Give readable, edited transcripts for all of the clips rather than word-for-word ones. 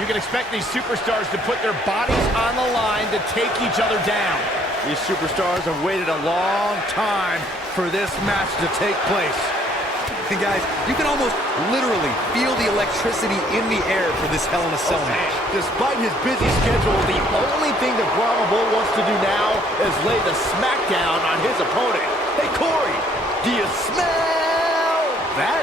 You can expect these superstars to put their bodies on the line to take each other down. These superstars have waited a long time for this match to take place. And guys, you can almost literally feel the electricity in the air for this Hell in a Cell match. Despite his busy schedule, the only thing that Brahma Bull wants to do now is lay the smackdown on his opponent. Hey, Corey, do you smell that?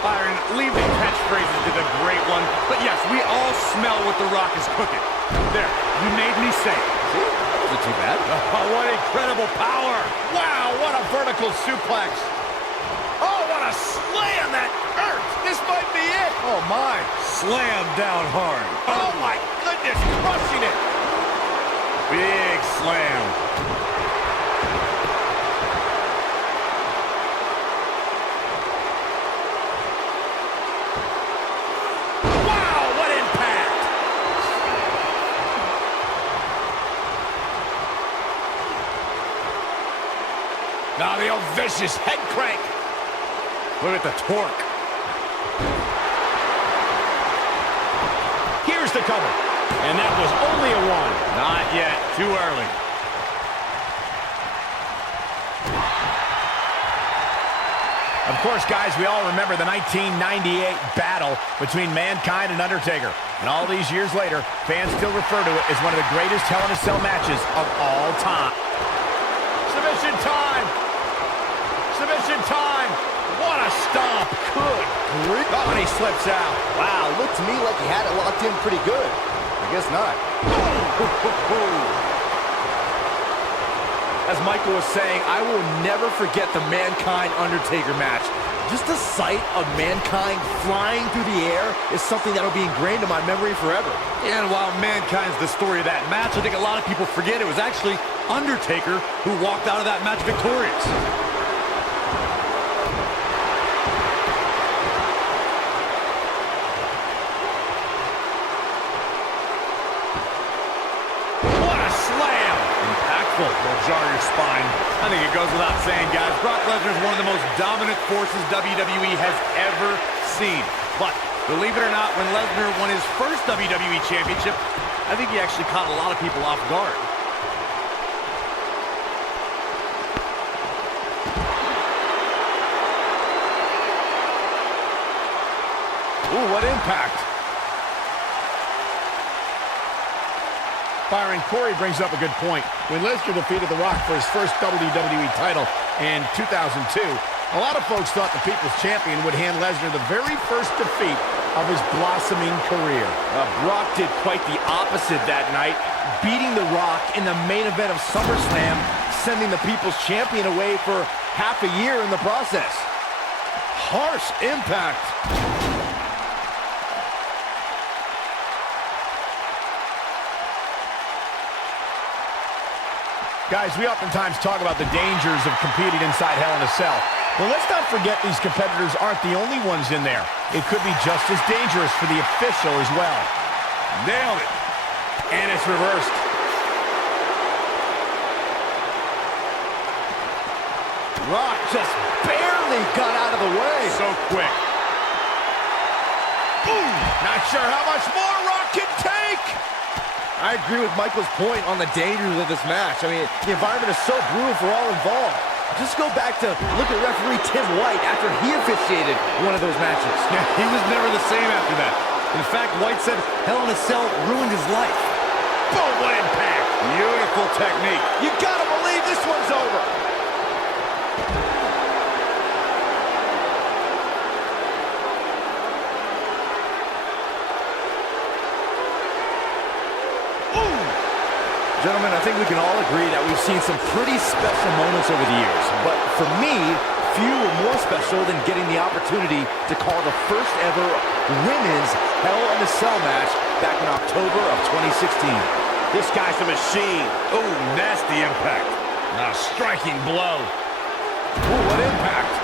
Byron, leave the catchphrases to the great one. But yes, we all smell what The Rock is cooking. There, you made me say it. See, that wasn't too bad. Oh, what incredible power. Wow, what a vertical suplex. Oh, what a slam that hurt. This might be it. Oh, my. Slam down hard. Oh, my goodness, crushing it. Big slam. Wow, what impact. Now the old vicious head crank. Look at the torque. Here's the cover. And that was only a one. Not yet. Too early. Of course, guys, we all remember the 1998 battle between Mankind and Undertaker. And all these years later, fans still refer to it as one of the greatest Hell in a Cell matches of all time. Submission time. Submission time. What a stomp. Good grief. Oh, and he slips out. Wow, looked to me like he had it locked in pretty good. I guess not. As Michael was saying, I will never forget the Mankind-Undertaker match. Just the sight of Mankind flying through the air is something that'll be ingrained in my memory forever. And while Mankind's the story of that match, I think a lot of people forget it was actually Undertaker who walked out of that match victorious. Will jar your spine. I think it goes without saying, guys, Brock Lesnar is one of the most dominant forces WWE has ever seen. But believe it or not, when Lesnar won his first WWE Championship, I think he actually caught a lot of people off guard. Ooh, what impact. Byron, Corey brings up a good point. When Lesnar defeated The Rock for his first WWE title in 2002, a lot of folks thought the People's Champion would hand Lesnar the very first defeat of his blossoming career. Brock did quite the opposite that night, beating The Rock in the main event of SummerSlam, sending the People's Champion away for half a year in the process. Harsh impact. Guys, we oftentimes talk about the dangers of competing inside Hell in a Cell. Well, let's not forget these competitors aren't the only ones in there. It could be just as dangerous for the official as well. Nailed it. And it's reversed. Rock just barely got out of the way. So quick. Ooh, not sure how much more Rock can take. I agree with Michael's point on the dangers of this match. I mean, the environment is so brutal for all involved. Just go back to look at referee Tim White after he officiated one of those matches. Yeah, he was never the same after that. In fact, White said Hell in a Cell ruined his life. Boom, what impact. Beautiful technique. You gotta believe this one's over. Gentlemen, I think we can all agree that we've seen some pretty special moments over the years. But for me, few were more special than getting the opportunity to call the first ever women's Hell in a Cell match back in October of 2016. This guy's a machine. Oh, nasty impact. A striking blow. Ooh, what impact.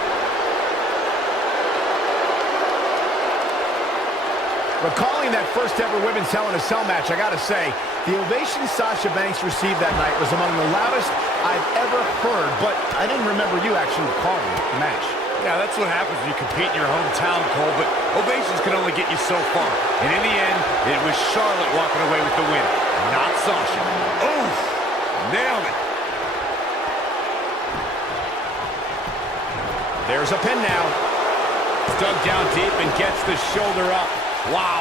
Recalling that first ever women's Hell in a Cell match, I gotta say, the ovation Sasha Banks received that night was among the loudest I've ever heard, but I didn't remember you actually calling the match. Yeah, that's what happens when you compete in your hometown, Cole, but ovations can only get you so far. And in the end, it was Charlotte walking away with the win, not Sasha. Oof! Nailed it. There's a pin now. Dug down deep and gets the shoulder up. Wow.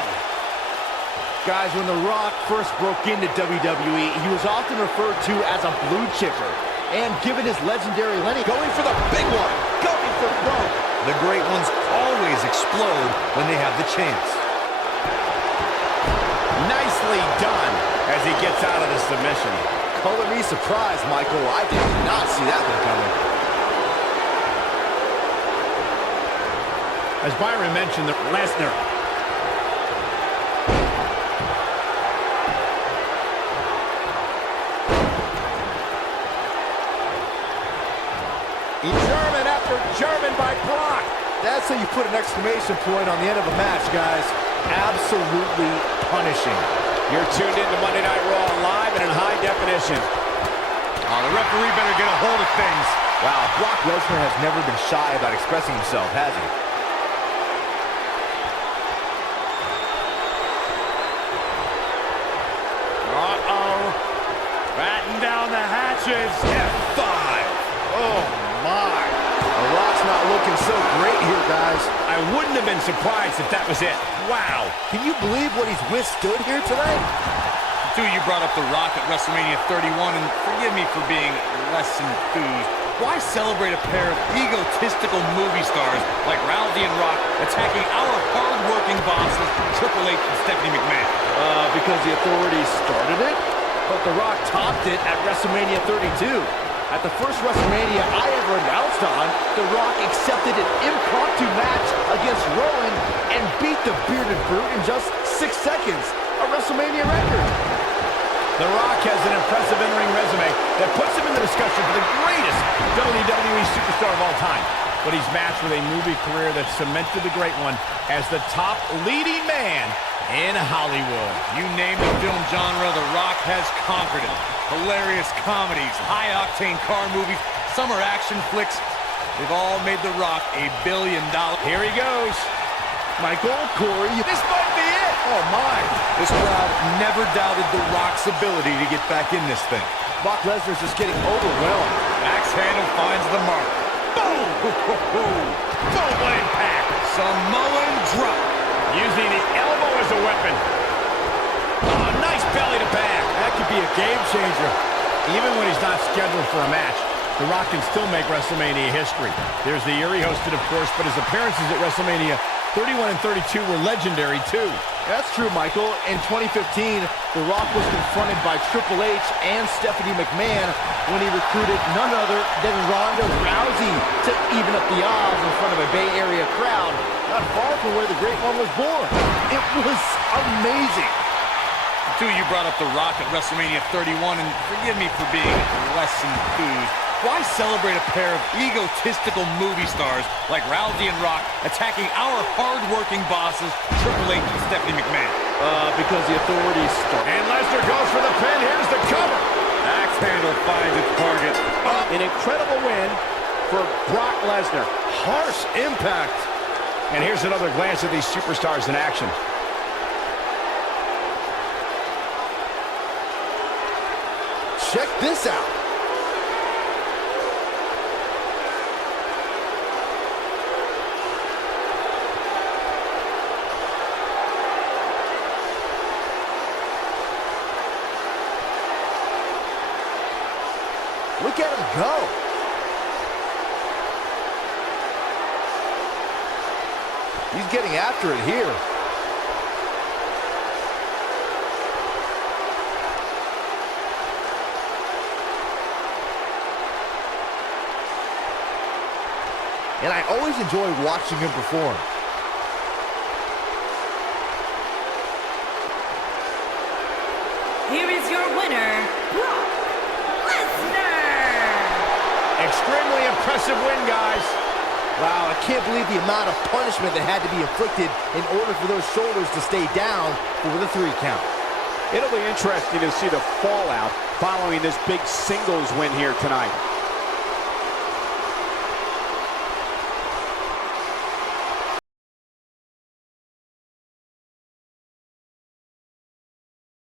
Guys, when The Rock first broke into WWE, he was often referred to as a blue chipper. And given his legendary lineage, going for the big one, going for broke. The great ones always explode when they have the chance. Nicely done as he gets out of the submission. Color me surprised, Michael. I did not see that one coming. As Byron mentioned, Lesnar. German after German by Brock. That's how you put an exclamation point on the end of a match, guys. Absolutely punishing. You're tuned in to Monday Night Raw live and in high definition. Oh, the referee better get a hold of things. Wow, Brock Lesnar has never been shy about expressing himself, has he? Uh-oh. Batten down the hatches. F5. Oh, my. The Rock's not looking so great here, guys. I wouldn't have been surprised if that was it. Wow. Can you believe what he's withstood here tonight? Two, you brought up The Rock at WrestleMania 31, and forgive me for being less enthused. Why celebrate a pair of egotistical movie stars like Rousey and Rock attacking our hard-working bosses, Triple H and Stephanie McMahon? Because the authorities started it, but The Rock topped it at WrestleMania 32. At the first WrestleMania I ever announced on, The Rock accepted an impromptu match against Rowan and beat the bearded brute in just 6 seconds, a WrestleMania record. The Rock has an impressive in-ring resume that puts him in the discussion for the greatest WWE superstar of all time. But he's matched with a movie career that cemented the great one as the top leading man in Hollywood. You name the film genre, The Rock has conquered it. Hilarious comedies, high-octane car movies, summer action flicks. They've all made The Rock $1 billion. Here he goes. Michael, Corey, This might be it. oh my. This crowd never doubted The Rock's ability to get back in this thing. Brock Lesnar's just getting overwhelmed. Axe handle finds the mark. Boom! Boom impact. Samoan drop. Using the elbow as a weapon. Oh, nice belly to back. That could be a game changer. Even when he's not scheduled for a match, The Rock can still make WrestleMania history. There's the year he hosted, of course, but his appearances at WrestleMania 31 and 32 were legendary, too. That's true, Michael. In 2015, The Rock was confronted by Triple H and Stephanie McMahon when he recruited none other than Ronda Rousey to even up the odds in front of a Bay Area crowd, not far from where the Great One was born. It was amazing. Two, you brought up The Rock at WrestleMania 31, and forgive me for being less enthused. Why celebrate a pair of egotistical movie stars like Rousey and Rock attacking our hard-working bosses, Triple H and Stephanie McMahon? Because the authorities started. And Lesnar goes for the pin. Here's the cover. Axe handle finds its target. An incredible win for Brock Lesnar. Harsh impact. And here's another glance at these superstars in action. Check this out. Look at him go. He's getting after it here. And I always enjoy watching him perform. Here is your winner, Brock Lesnar. Extremely impressive win, guys. Wow, I can't believe the amount of punishment that had to be inflicted in order for those shoulders to stay down for the 3 count. It'll be interesting to see the fallout following this big singles win here tonight.